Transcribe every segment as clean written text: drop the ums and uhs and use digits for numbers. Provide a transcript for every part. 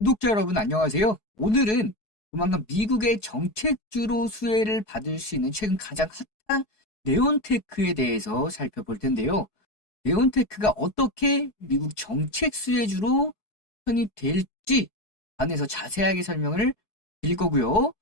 구독자 여러분 안녕하세요. 오늘은 조만간 미국의 정책주로 수혜를 받을 수 있는 최근 가장 핫한 네온테크에 대해서 살펴볼 텐데요. 네온테크가 어떻게 미국 정책 수혜주로 편입될지 관해서 자세하게 설명을 드릴 거고요.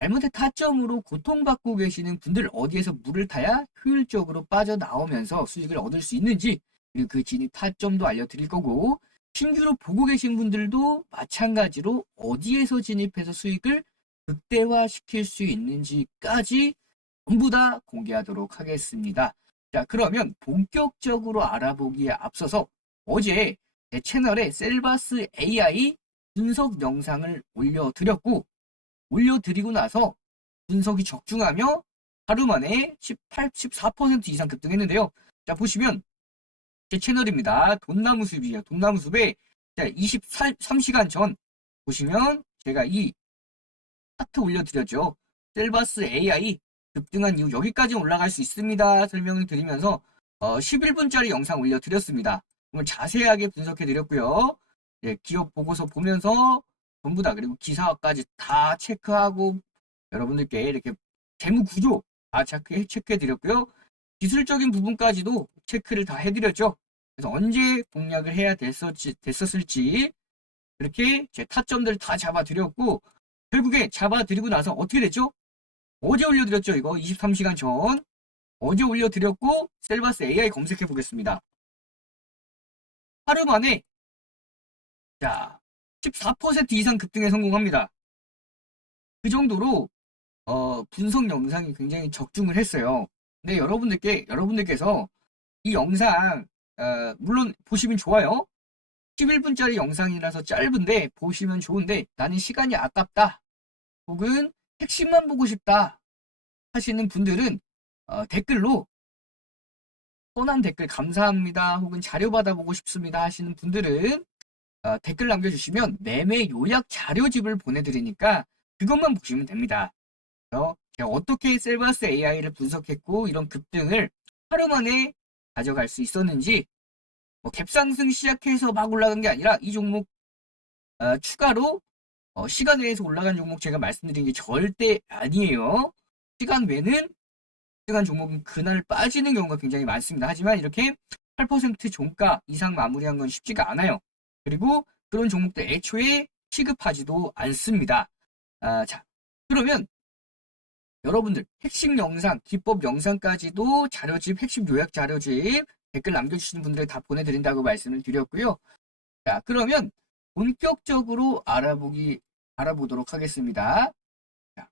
잘못의 타점으로 고통받고 계시는 분들 어디에서 물을 타야 효율적으로 빠져나오면서 수익을 얻을 수 있는지, 그리고 그 진입 타점도 알려드릴 거고, 신규로 보고 계신 분들도 마찬가지로 어디에서 진입해서 수익을 극대화시킬 수 있는지까지 전부 다 공개하도록 하겠습니다. 자, 그러면 본격적으로 알아보기에 앞서서 어제 제 채널에 셀바스 AI 분석 영상을 올려드리고 나서 분석이 적중하며 하루 만에 18, 14% 이상 급등했는데요. 자, 보시면 제 채널입니다. 돈나무숲이에요. 돈나무숲에 23시간 전 보시면 제가 이 차트 올려드렸죠. 셀바스 AI 급등한 이후 여기까지 올라갈 수 있습니다. 설명을 드리면서 11분짜리 영상 올려드렸습니다. 오늘 자세하게 분석해드렸고요. 예, 기업 보고서 보면서 전부 다, 그리고 기사까지 다 체크하고 여러분들께 이렇게 재무 구조 다 체크해드렸고요. 기술적인 부분까지도 체크를 다 해드렸죠. 그래서 언제 공략을 해야 됐었을지 이렇게 제 타점들을 다 잡아드렸고, 결국에 잡아드리고 나서 어떻게 됐죠? 어제 올려드렸죠. 이거 23시간 전 어제 올려드렸고, 셀바스 AI 검색해 보겠습니다. 하루 만에 자 14% 이상 급등에 성공합니다. 그 정도로 분석 영상이 굉장히 적중을 했어요. 근데 여러분들께서 이 영상 물론 보시면 좋아요. 11분짜리 영상이라서 짧은데 보시면 좋은데 나는 시간이 아깝다, 혹은 핵심만 보고 싶다 하시는 분들은 댓글로 선한 댓글 감사합니다, 혹은 자료 받아보고 싶습니다 하시는 분들은 댓글 남겨주시면 매매 요약 자료집을 보내드리니까 그것만 보시면 됩니다. 제가 어떻게 셀바스 AI를 분석했고 이런 급등을 하루 만에 가져갈 수 있었는지, 갭상승 시작해서 막 올라간 게 아니라 이 종목 추가로 시간 외에서 올라간 종목 제가 말씀드린 게 절대 아니에요. 시간 외는 시간 종목은 그날 빠지는 경우가 굉장히 많습니다. 하지만 이렇게 8% 종가 이상 마무리한 건 쉽지가 않아요. 그리고 그런 종목들 애초에 취급하지도 않습니다. 자, 그러면 여러분들 핵심 영상, 기법 영상까지도 자료집, 핵심 요약 자료집 댓글 남겨주시는 분들 다 보내드린다고 말씀을 드렸고요. 자, 그러면 본격적으로 알아보도록 하겠습니다. 자,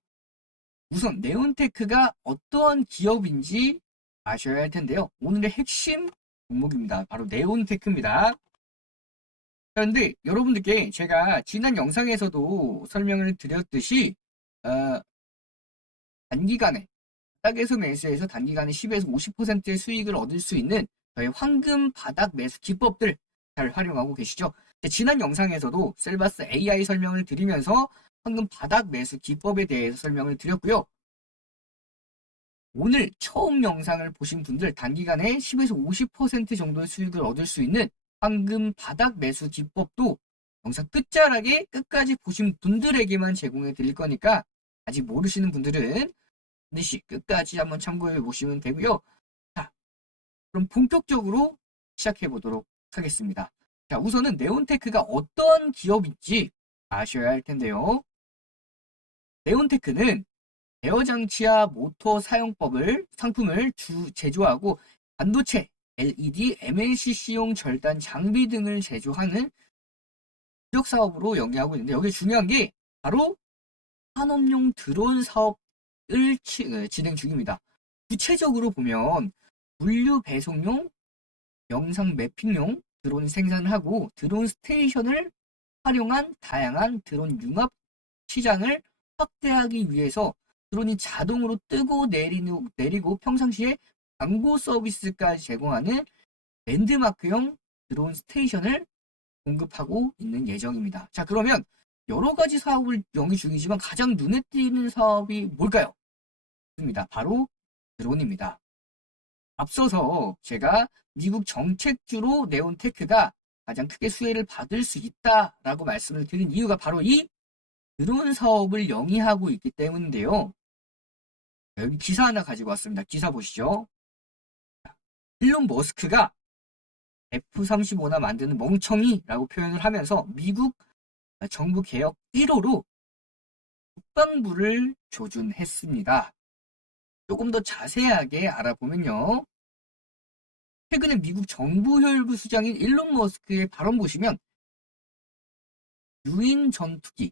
우선 네온테크가 어떠한 기업인지 아셔야 할 텐데요. 오늘의 핵심 종목입니다. 바로 네온테크입니다. 그런데 여러분들께 제가 지난 영상에서도 설명을 드렸듯이 단기간에 바닥에서 매수해서 단기간에 10에서 50%의 수익을 얻을 수 있는 저희 황금 바닥 매수 기법들 잘 활용하고 계시죠? 지난 영상에서도 셀바스 AI 설명을 드리면서 황금 바닥 매수 기법에 대해서 설명을 드렸고요. 오늘 처음 영상을 보신 분들 단기간에 10에서 50% 정도의 수익을 얻을 수 있는 황금 바닥 매수 기법도 영상 끝자락에 끝까지 보신 분들에게만 제공해 드릴 거니까 아직 모르시는 분들은 반드시 끝까지 한번 참고해 보시면 되고요. 자, 그럼 본격적으로 시작해 보도록 하겠습니다. 자, 우선은 네온테크가 어떤 기업인지 아셔야 할 텐데요. 네온테크는 제어 장치와 모터 사용법을 상품을 제조하고 반도체, LED, MLCC용 절단 장비 등을 제조하는 지역 사업으로 영위하고 있는데, 여기 중요한 게 바로 산업용 드론 사업을 진행 중입니다. 구체적으로 보면 물류 배송용, 영상 매핑용 드론 생산을 하고 드론 스테이션을 활용한 다양한 드론 융합 시장을 확대하기 위해서 드론이 자동으로 뜨고 내리고 평상시에 광고 서비스까지 제공하는 랜드마크형 드론 스테이션을 공급하고 있는 예정입니다. 자, 그러면 여러 가지 사업을 영위 중이지만 가장 눈에 띄는 사업이 뭘까요? 맞습니다. 바로 드론입니다. 앞서서 제가 미국 정책주로 네온테크가 가장 크게 수혜를 받을 수 있다라고 말씀을 드린 이유가 바로 이 드론 사업을 영위하고 있기 때문인데요. 여기 기사 하나 가지고 왔습니다. 기사 보시죠. 일론 머스크가 F-35나 만드는 멍청이라고 표현을 하면서 미국 정부 개혁 1호로 국방부를 조준했습니다. 조금 더 자세하게 알아보면요. 최근에 미국 정부혈부 수장인 일론 머스크의 발언 보시면 유인 전투기,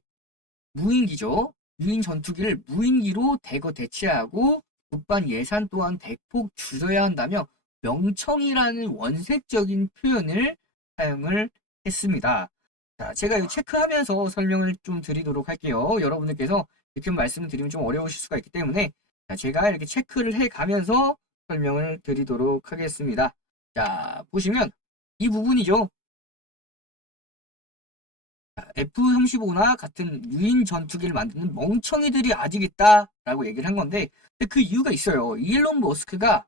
무인기죠. 유인 전투기를 무인기로 대거 대체하고 국방 예산 또한 대폭 줄여야 한다며 명청이라는 원색적인 표현을 사용을 했습니다. 자, 제가 이거 체크하면서 설명을 좀 드리도록 할게요. 여러분들께서 이렇게 말씀을 드리면 좀 어려우실 수가 있기 때문에 자, 제가 이렇게 체크를 해가면서 설명을 드리도록 하겠습니다. 자, 보시면 이 부분이죠. F-35나 같은 유인 전투기를 만드는 멍청이들이 아직 있다라고 얘기를 한 건데 그 이유가 있어요. 일론 머스크가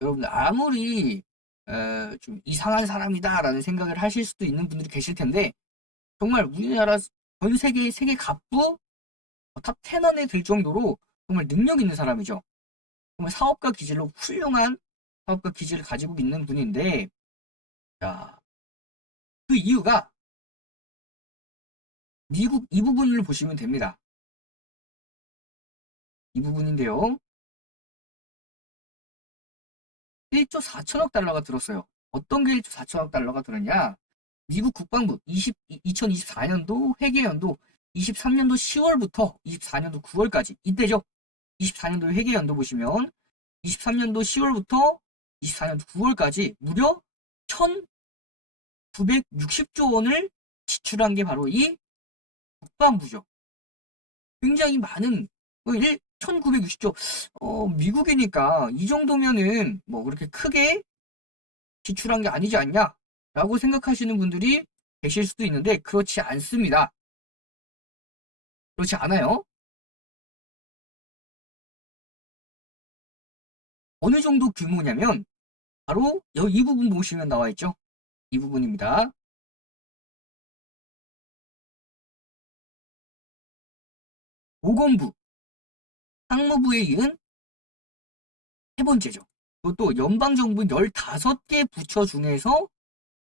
여러분들 아무리 좀 이상한 사람이다라는 생각을 하실 수도 있는 분들이 계실 텐데 정말 우리나라 전 세계 갑부 탑 10 안에 들 정도로 정말 능력 있는 사람이죠. 정말 사업가 기질로 훌륭한 사업가 기질을 가지고 있는 분인데 자, 그 이유가 미국 이 부분을 보시면 됩니다. 이 부분인데요. 1조 4천억 달러가 들었어요. 어떤 게 1조 4천억 달러가 들었냐? 미국 국방부 2024년도 회계연도 23년도 10월부터 24년도 9월까지 이때죠. 24년도 회계연도 보시면 23년도 10월부터 24년도 9월까지 무려 1,960조 원을 지출한 게 바로 이 국방부죠. 굉장히 많은 1,960조 미국이니까 이 정도면은 뭐 그렇게 크게 지출한 게 아니지 않냐 라고 생각하시는 분들이 계실 수도 있는데 그렇지 않습니다. 그렇지 않아요. 어느 정도 규모냐면 바로 이 부분 보시면 나와 있죠. 이 부분입니다. 보건부, 상무부에 이은 세 번째죠. 그것도 연방정부 15개 부처 중에서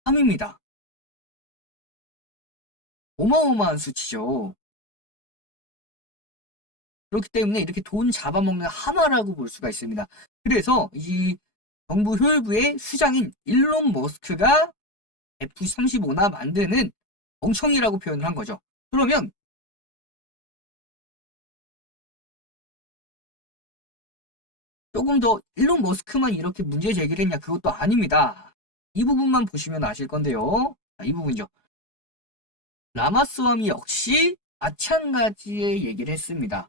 3위입니다. 어마어마한 수치죠. 그렇기 때문에 이렇게 돈 잡아먹는 하마라고 볼 수가 있습니다. 그래서 이 정부 효율부의 수장인 일론 머스크가 F-35나 만드는 멍청이라고 표현을 한 거죠. 그러면 조금 더 일론 머스크만 이렇게 문제 제기를 했냐? 그것도 아닙니다. 이 부분만 보시면 아실 건데요. 이 부분이죠. 라마스와미 역시 마찬가지의 얘기를 했습니다.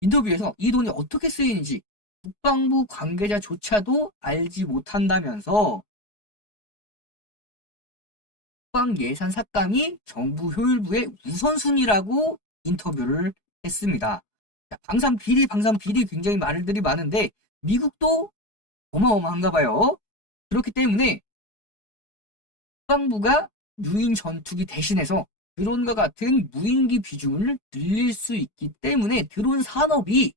인터뷰에서 이 돈이 어떻게 쓰이는지 국방부 관계자조차도 알지 못한다면서 국방 예산 삭감이 정부 효율부의 우선순위라고 인터뷰를 했습니다. 방산 비리 굉장히 말들이 많은데 미국도 어마어마한가 봐요. 그렇기 때문에 국방부가 유인 전투기 대신해서 드론과 같은 무인기 비중을 늘릴 수 있기 때문에 드론 산업이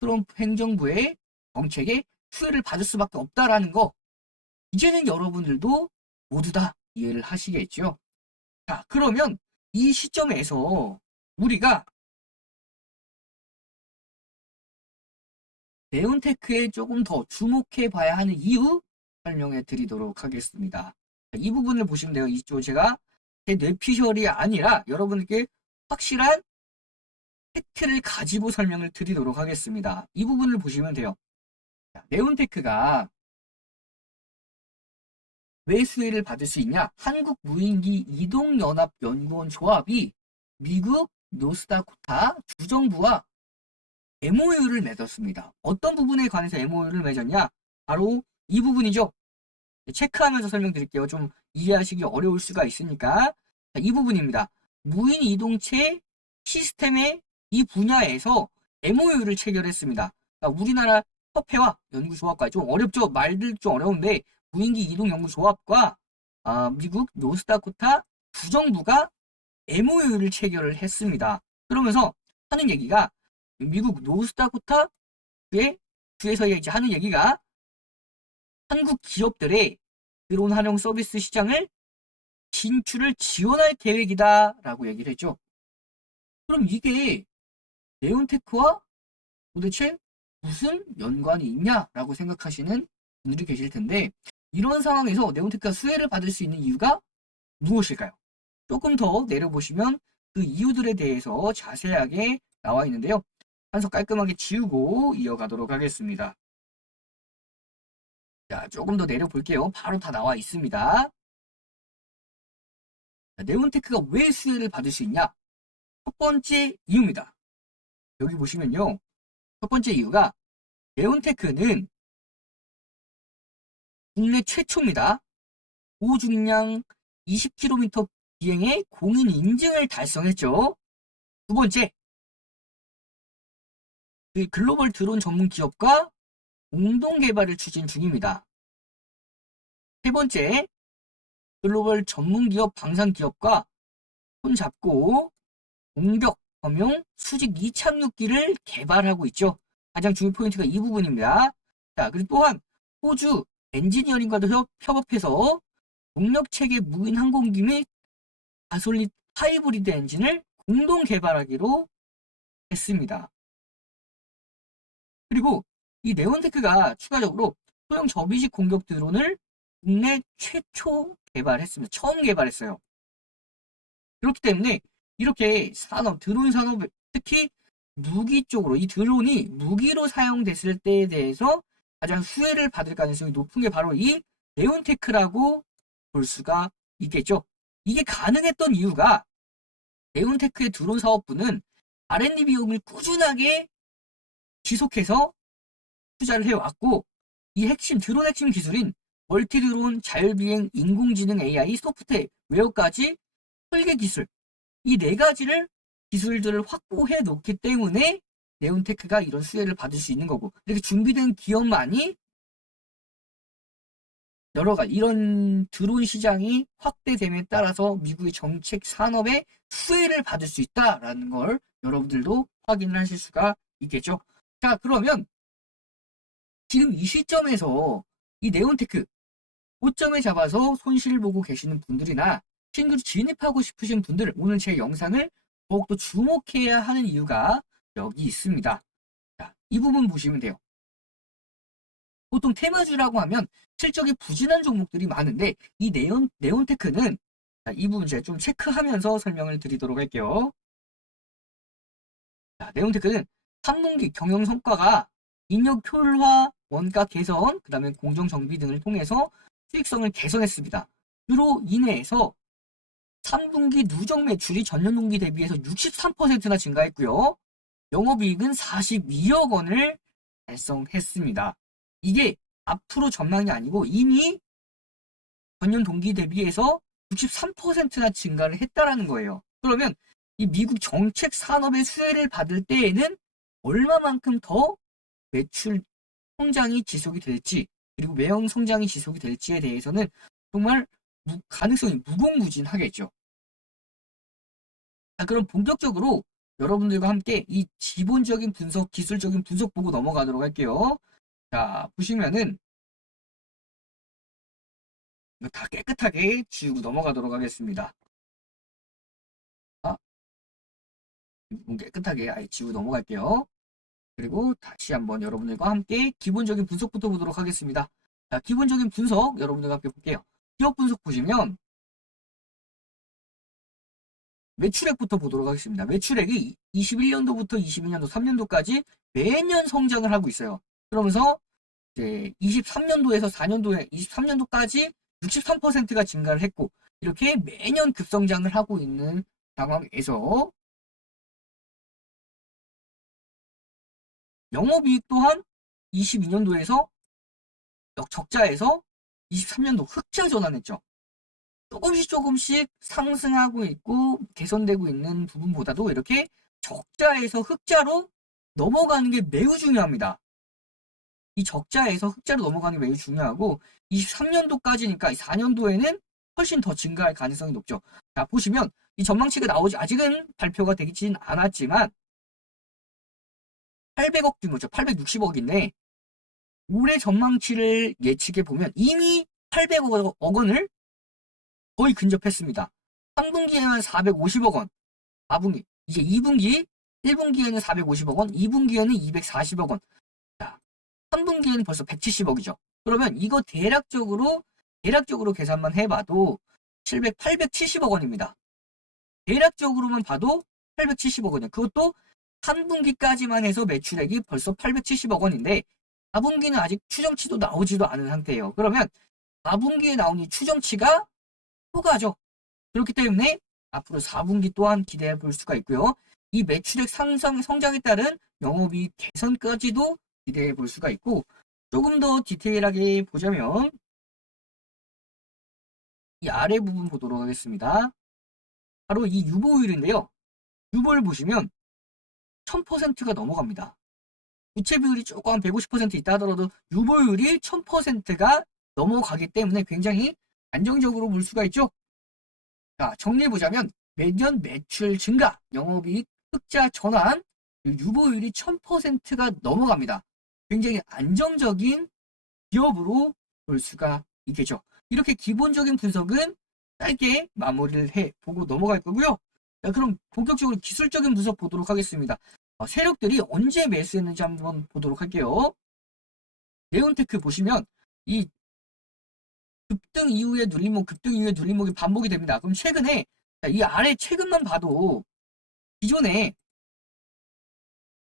트럼프 행정부의 정책에 수혜를 받을 수밖에 없다라는 거 이제는 여러분들도 모두 다 이해를 하시겠죠. 자, 그러면 이 시점에서 우리가 네온테크에 조금 더 주목해 봐야 하는 이유 설명해 드리도록 하겠습니다. 이 부분을 보시면 돼요. 이쪽 제가 제 뇌피셜이 아니라 여러분께 확실한 팩트를 가지고 설명을 드리도록 하겠습니다. 이 부분을 보시면 돼요. 네온테크가 왜 수혜를 받을 수 있냐? 한국무인기 이동연합연구원 조합이 미국 노스다코타 주정부와 MOU를 맺었습니다. 어떤 부분에 관해서 MOU를 맺었냐? 바로 이 부분이죠. 체크하면서 설명드릴게요. 좀 이해하시기 어려울 수가 있으니까. 이 부분입니다. 무인 이동체 시스템의 이 분야에서 MOU를 체결했습니다. 그러니까 우리나라 협회와 연구조합과 좀 어렵죠? 말들 좀 어려운데 무인기 이동연구조합과 미국 노스다코타 주정부가 MOU를 체결을 했습니다. 그러면서 하는 얘기가 미국 노스다코타 주에서 이제 하는 얘기가 한국 기업들의 드론 활용 서비스 시장을 진출을 지원할 계획이다라고 얘기를 했죠. 그럼 이게 네온테크와 도대체 무슨 연관이 있냐라고 생각하시는 분들이 계실 텐데, 이런 상황에서 네온테크가 수혜를 받을 수 있는 이유가 무엇일까요? 조금 더 내려보시면 그 이유들에 대해서 자세하게 나와 있는데요. 한석 깔끔하게 지우고 이어가도록 하겠습니다. 자, 조금 더 내려볼게요. 바로 다 나와 있습니다. 자, 네온테크가 왜 수혜를 받을 수 있냐? 첫 번째 이유입니다. 여기 보시면요. 첫 번째 이유가 네온테크는 국내 최초입니다. 고중량 20km 비행의 공인 인증을 달성했죠. 두 번째, 그 글로벌 드론 전문 기업과 공동 개발을 추진 중입니다. 세 번째, 글로벌 전문 기업 방산 기업과 손잡고 공격, 범용, 수직 이착륙기를 개발하고 있죠. 가장 중요 포인트가 이 부분입니다. 자, 그리고 또한 호주 엔지니어링과도 협업해서 동력체계 무인 항공기 및 가솔린 하이브리드 엔진을 공동 개발하기로 했습니다. 그리고 이 네온테크가 추가적으로 소형 접이식 공격 드론을 국내 최초 개발했습니다. 처음 개발했어요. 그렇기 때문에 이렇게 산업, 드론 산업, 특히 무기 쪽으로 이 드론이 무기로 사용됐을 때에 대해서 가장 수혜를 받을 가능성이 높은 게 바로 이 네온테크라고 볼 수가 있겠죠. 이게 가능했던 이유가 네온테크의 드론 사업부는 R&D 비용을 꾸준하게 지속해서 투자를 해왔고, 이 드론 핵심 기술인 멀티 드론, 자율비행, 인공지능 AI, 소프트웨어까지 설계 기술, 이 네 가지를 기술들을 확보해 놓기 때문에 네온테크가 이런 수혜를 받을 수 있는 거고, 이렇게 준비된 기업만이 여러 가지 이런 드론 시장이 확대됨에 따라서 미국의 정책 산업에 수혜를 받을 수 있다라는 걸 여러분들도 확인을 하실 수가 있겠죠. 자, 그러면 지금 이 시점에서 이 네온테크 고점에 잡아서 손실 보고 계시는 분들이나 신규로 진입하고 싶으신 분들, 오늘 제 영상을 더욱더 주목해야 하는 이유가 여기 있습니다. 자, 이 부분 보시면 돼요. 보통 테마주라고 하면 실적이 부진한 종목들이 많은데, 이 네온테크는, 자, 이 부분 제가 좀 체크하면서 설명을 드리도록 할게요. 자, 네온테크는 3분기 경영 성과가 인력 효율화, 원가 개선, 그 다음에 공정 정비 등을 통해서 수익성을 개선했습니다. 그로 인해서 3분기 누적 매출이 전년 동기 대비해서 63%나 증가했고요. 영업이익은 42억 원을 달성했습니다. 이게 앞으로 전망이 아니고 이미 전년 동기 대비해서 63%나 증가를 했다라는 거예요. 그러면 이 미국 정책 산업의 수혜를 받을 때에는 얼마만큼 더 매출 성장이 지속이 될지, 그리고 매형 성장이 지속이 될지에 대해서는 정말 가능성이 무궁무진하겠죠. 자, 그럼 본격적으로 여러분들과 함께 이 기본적인 분석, 기술적인 분석 보고 넘어가도록 할게요. 자, 보시면은 이거 다 깨끗하게 지우고 넘어가도록 하겠습니다. 깨끗하게 아예 지우고 넘어갈게요. 그리고 다시 한번 여러분들과 함께 기본적인 분석부터 보도록 하겠습니다. 자, 기본적인 분석 여러분들과 함께 볼게요. 기업 분석 보시면 매출액부터 보도록 하겠습니다. 매출액이 21년도부터 22년도, 3년도까지 매년 성장을 하고 있어요. 그러면서 이제 23년도에서 4년도에 23년도까지 63%가 증가를 했고, 이렇게 매년 급성장을 하고 있는 상황에서 영업이익 또한 22년도에서 적자에서 23년도 흑자 전환했죠. 조금씩 상승하고 있고 개선되고 있는 부분보다도 이렇게 적자에서 흑자로 넘어가는 게 매우 중요합니다. 이 적자에서 흑자로 넘어가는 게 매우 중요하고, 23년도까지니까 4년도에는 훨씬 더 증가할 가능성이 높죠. 자, 보시면 이 전망치가 나오지 아직은 발표가 되진 않았지만 800억 규모죠. 860억인데 올해 전망치를 예측해 보면 이미 800억 원을 거의 근접했습니다. 3분기에는 450억 원, 4분기, 이제 2분기, 1분기에는 450억 원, 2분기에는 240억 원. 자, 3분기에는 벌써 170억이죠. 그러면 이거 대략적으로 계산만 해봐도 870억 원입니다. 대략적으로만 봐도 870억 원이에요. 그것도 3분기까지만 해서 매출액이 벌써 870억 원인데 4분기는 아직 추정치도 나오지도 않은 상태예요. 그러면 4분기에 나온 이 추정치가 효과죠. 그렇기 때문에 앞으로 4분기 또한 기대해 볼 수가 있고요. 이 매출액 성장에 따른 영업이익 개선까지도 기대해 볼 수가 있고 조금 더 디테일하게 보자면 이 아래 부분 보도록 하겠습니다. 바로 이 유보율인데요. 유보율 보시면 1000%가 넘어갑니다. 부채 비율이 조금 한 150% 있다 하더라도 유보율이 1000%가 넘어가기 때문에 굉장히 안정적으로 볼 수가 있죠. 자, 정리해보자면 매년 매출 증가, 영업이익 흑자 전환, 유보율이 1000%가 넘어갑니다. 굉장히 안정적인 기업으로 볼 수가 있겠죠. 이렇게 기본적인 분석은 짧게 마무리를 해보고 넘어갈 거고요. 자, 그럼 본격적으로 기술적인 분석 보도록 하겠습니다. 세력들이 언제 매수했는지 한번 보도록 할게요. 네온테크 보시면 이 급등 이후에 눌림목이 반복이 됩니다. 그럼 최근에 이 아래 최근만 봐도 기존에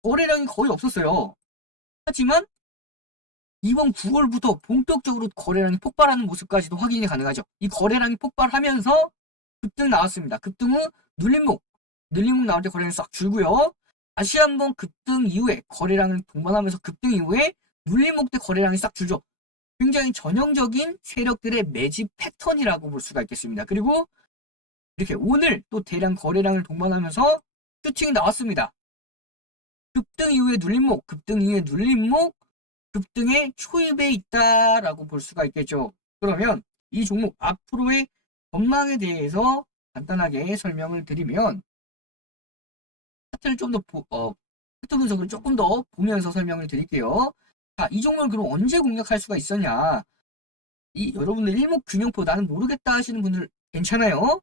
거래량이 거의 없었어요. 하지만 이번 9월부터 본격적으로 거래량이 폭발하는 모습까지도 확인이 가능하죠. 이 거래량이 폭발하면서 급등 나왔습니다. 급등 후 눌림목 나올 때 거래량이 싹 줄고요. 다시 한번 급등 이후에 거래량을 동반하면서 급등 이후에 눌림목 때 거래량이 싹 줄죠. 굉장히 전형적인 세력들의 매집 패턴이라고 볼 수가 있겠습니다. 그리고 이렇게 오늘 또 대량 거래량을 동반하면서 슈팅이 나왔습니다. 급등 이후에 눌림목, 급등의 초입에 있다라고 볼 수가 있겠죠. 그러면 이 종목 앞으로의 전망에 대해서 간단하게 설명을 드리면 차트를 좀 더 차트 분석을 조금 더 보면서 설명을 드릴게요. 자, 이 종목을 그럼 언제 공략할 수가 있었냐? 여러분들 일목균형표 나는 모르겠다 하시는 분들 괜찮아요?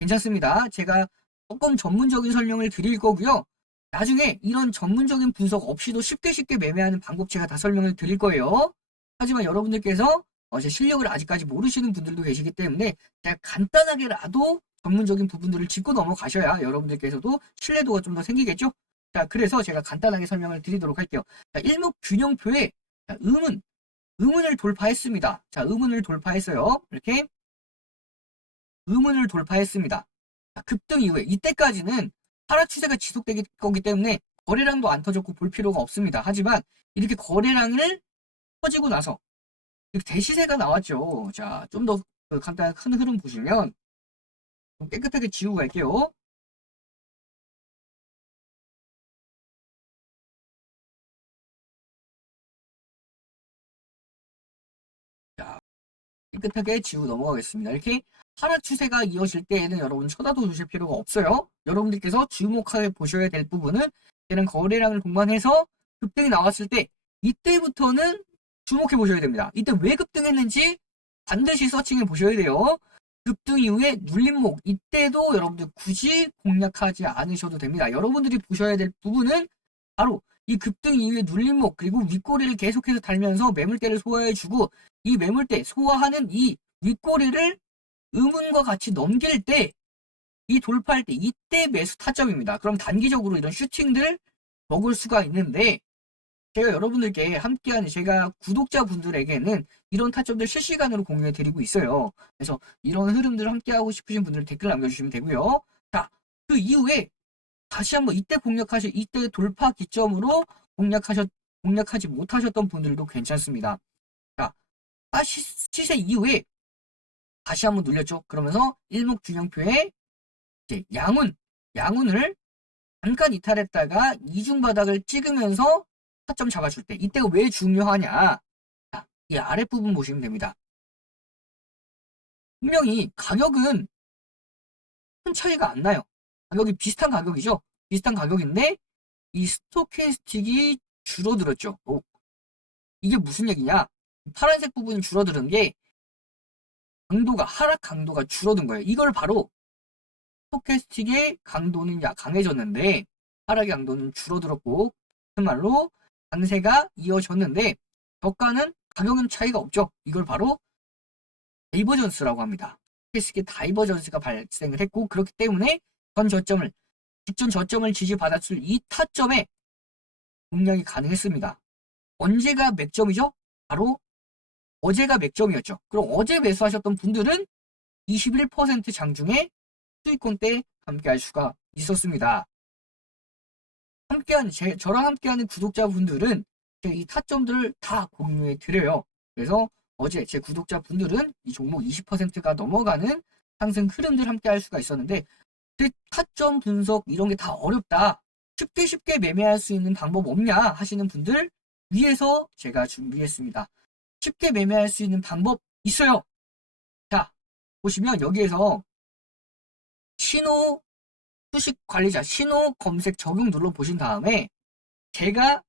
괜찮습니다. 제가 조금 전문적인 설명을 드릴 거고요. 나중에 이런 전문적인 분석 없이도 쉽게 매매하는 방법 제가 다 설명을 드릴 거예요. 하지만 여러분들께서 제 실력을 아직까지 모르시는 분들도 계시기 때문에 제가 간단하게라도 전문적인 부분들을 짚고 넘어가셔야 여러분들께서도 신뢰도가 좀 더 생기겠죠? 자, 그래서 제가 간단하게 설명을 드리도록 할게요. 자, 일목균형표에 의문을 돌파했습니다. 자, 의문을 돌파했어요. 이렇게 의문을 돌파했습니다. 자, 급등 이후에 이때까지는 하락 추세가 지속될 거기 때문에 거래량도 안 터졌고 볼 필요가 없습니다. 하지만 이렇게 거래량을 터지고 나서 대시세가 나왔죠. 자, 좀 더 간단한 큰 흐름 보시면 좀 깨끗하게 지우고 갈게요. 자, 깨끗하게 지우고 넘어가겠습니다. 이렇게 하락 추세가 이어질 때에는 여러분 쳐다도 주실 필요가 없어요. 여러분들께서 주목하게 보셔야 될 부분은 얘는 거래량을 동반해서 급등이 나왔을 때 이때부터는 주목해 보셔야 됩니다. 이때 왜 급등했는지 반드시 서칭해 보셔야 돼요. 급등 이후에 눌림목 이때도 여러분들 굳이 공략하지 않으셔도 됩니다. 여러분들이 보셔야 될 부분은 바로 이 급등 이후에 눌림목 그리고 윗꼬리를 계속해서 달면서 매물대를 소화해주고 이 매물대 소화하는 이 윗꼬리를 의문과 같이 넘길 때 이 돌파할 때 이때 매수 타점입니다. 그럼 단기적으로 이런 슈팅들 먹을 수가 있는데 제가 여러분들께 함께하는 제가 구독자분들에게는 이런 타점들 실시간으로 공유해 드리고 있어요. 그래서 이런 흐름들을 함께하고 싶으신 분들 댓글 남겨주시면 되고요. 자, 그 이후에 다시 한번 이때 돌파 기점으로 공략하지 못하셨던 분들도 괜찮습니다. 자, 시세 이후에 다시 한번 눌렸죠. 그러면서 일목균형표에 이제 양운을 잠깐 이탈했다가 이중바닥을 찍으면서 타점 잡아줄 때 이때가 왜 중요하냐? 자, 이 아랫부분 보시면 됩니다. 분명히 가격은 큰 차이가 안 나요. 가격이 비슷한 가격이죠. 비슷한 가격인데 이 스토캐스틱이 줄어들었죠. 이게 무슨 얘기냐? 파란색 부분이 줄어드는 게 하락 강도가 줄어든 거예요. 이걸 바로 스토캐스틱의 강도는 강해졌는데 하락의 강도는 줄어들었고, 그 말로 강세가 이어졌는데 저가는 가격은 차이가 없죠. 이걸 바로 다이버전스라고 합니다. 스토캐스틱의 다이버전스가 발생을 했고, 그렇기 때문에 직전 저점을 지지받았을 이 타점에 공략이 가능했습니다. 언제가 맥점이죠? 바로 어제가 맥점이었죠. 그럼 어제 매수하셨던 분들은 21% 장중에 수익권 때 함께할 수가 있었습니다. 저랑 함께하는 구독자분들은 이 타점들을 다 공유해 드려요. 그래서 어제 제 구독자분들은 이 종목 20%가 넘어가는 상승 흐름들 함께할 수가 있었는데, 타점 분석 이런 게 다 어렵다, 쉽게 매매할 수 있는 방법 없냐 하시는 분들 위해서 제가 준비했습니다. 쉽게 매매할 수 있는 방법 있어요. 자, 보시면 여기에서 수식 관리자 신호 검색 적용 눌러 보신 다음에 제가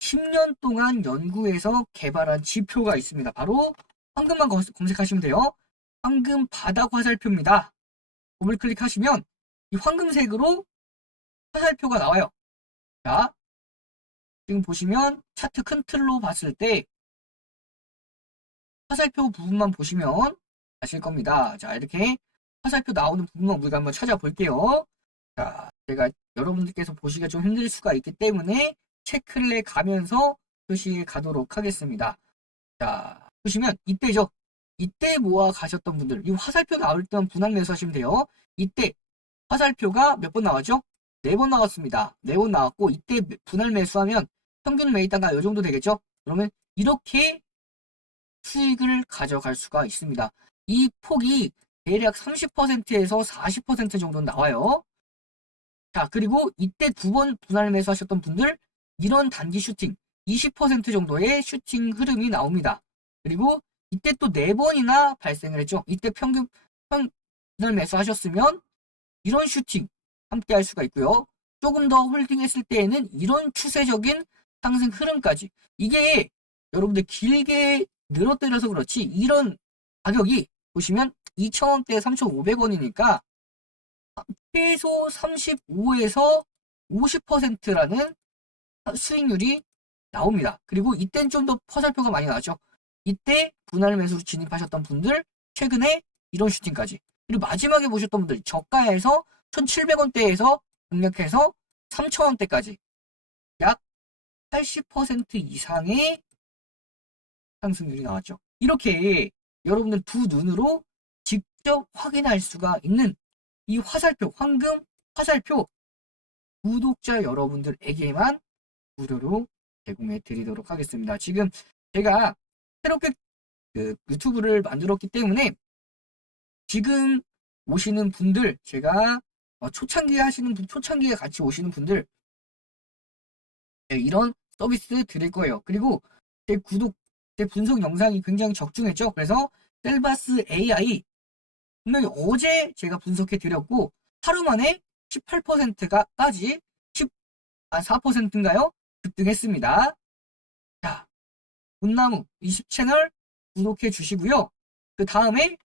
10년 동안 연구해서 개발한 지표가 있습니다. 바로 황금만 검색하시면 돼요. 황금 바닥 화살표입니다. 더블 클릭하시면 이 황금색으로 화살표가 나와요. 자, 지금 보시면 차트 큰 틀로 봤을 때 화살표 부분만 보시면 아실 겁니다. 자, 이렇게 화살표 나오는 부분만 우리가 한번 찾아볼게요. 자, 제가 여러분들께서 보시기가 좀 힘들 수가 있기 때문에 체크를 해 가면서 표시해 가도록 하겠습니다. 자, 보시면 이때죠. 이때 모아 가셨던 분들, 이 화살표 나올 때만 분할 매수하시면 돼요. 이때 화살표가 몇 번 나왔죠? 4번 나왔습니다. 4번 나왔고, 이때 분할 매수하면 평균 매입단가 이 정도 되겠죠? 그러면 이렇게 수익을 가져갈 수가 있습니다. 이 폭이 대략 30%에서 40% 정도 나와요. 자, 그리고 이때 2번 분할 매수하셨던 분들, 이런 단기 슈팅 20% 정도의 슈팅 흐름이 나옵니다. 그리고 이때 또 4번이나 발생을 했죠. 이때 분할 매수하셨으면 이런 슈팅 함께 할 수가 있고요. 조금 더 홀딩했을 때에는 이런 추세적인 상승 흐름까지, 이게 여러분들 길게 늘어뜨려서 그렇지 이런 가격이 보시면 2,000원대 3,500원이니까 최소 35에서 50%라는 수익률이 나옵니다. 그리고 이때는 좀 더 화살표가 많이 나왔죠. 이때 분할 매수로 진입하셨던 분들, 최근에 이런 슈팅까지, 그리고 마지막에 보셨던 분들 저가에서 1,700원대에서 공략해서 3,000원대까지 약 80% 이상의 상승률이 나왔죠. 이렇게 여러분들 두 눈으로 직접 확인할 수가 있는 이 화살표, 황금 화살표, 구독자 여러분들에게만 무료로 제공해 드리도록 하겠습니다. 지금 제가 새롭게 유튜브를 만들었기 때문에 지금 오시는 분들, 제가 초창기에 같이 오시는 분들, 이런 서비스 드릴 거예요. 그리고 제 분석 영상이 굉장히 적중했죠. 그래서 셀바스 AI 분명히 어제 제가 분석해 드렸고, 하루 만에 18%까지 14%인가요? 급등했습니다. 자, 돈나무 20 채널 구독해 주시고요. 그 다음에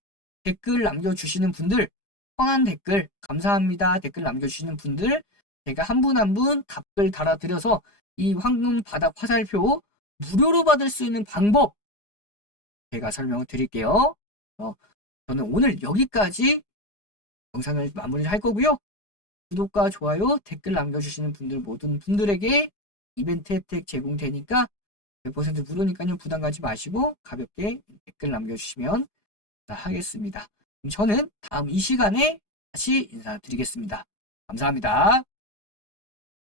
댓글 남겨주시는 분들, 편한 댓글 감사합니다 댓글 남겨주시는 분들, 제가 한 분 한 분 답글 달아드려서 이 황금 바닥 화살표 무료로 받을 수 있는 방법 제가 설명을 드릴게요. 저는 오늘 여기까지 영상을 마무리를 할 거고요. 구독과 좋아요, 댓글 남겨주시는 분들 모든 분들에게 이벤트 혜택 제공되니까 100% 무료니까요. 부담 가지 마시고 가볍게 댓글 남겨주시면 하겠습니다. 저는 다음 이 시간에 다시 인사드리겠습니다. 감사합니다.